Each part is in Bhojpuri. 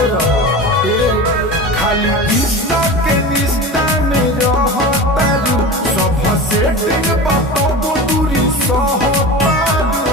बनौले रहो। खाली निष्ठा के निष्ठा में रहतारू, सब सेटिंग बताबो दूरी सहतारू।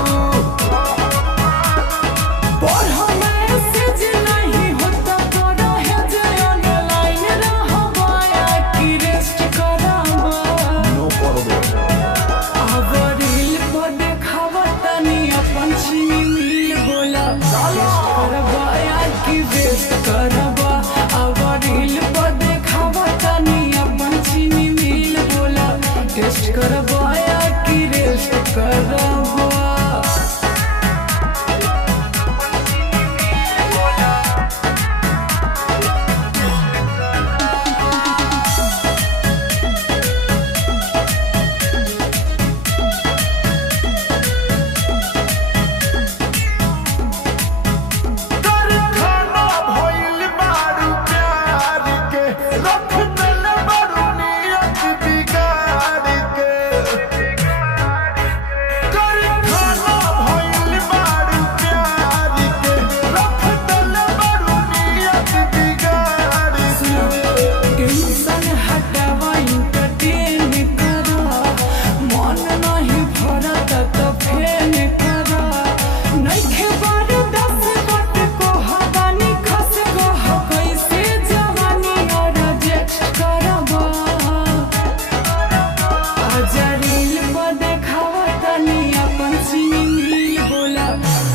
टेस्ट करबा या कि रेस्ट करबा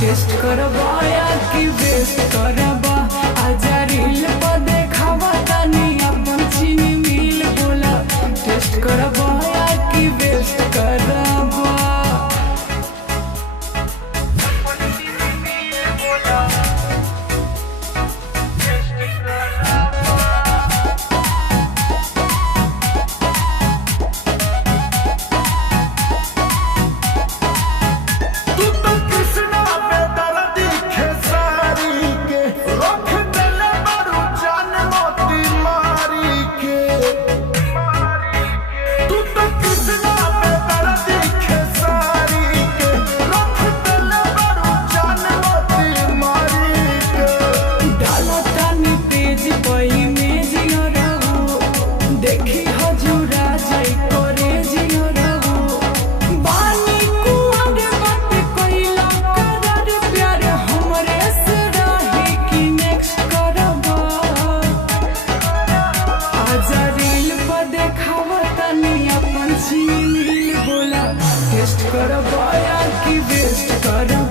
टेस्ट करबा या कि वेस्ट करबा आजा रील पर देखावा तनी अपन चीनी मिल बोला टेस्ट करबा या कि वेस्ट करबा टेस्ट करबा या कि वेस्ट करबा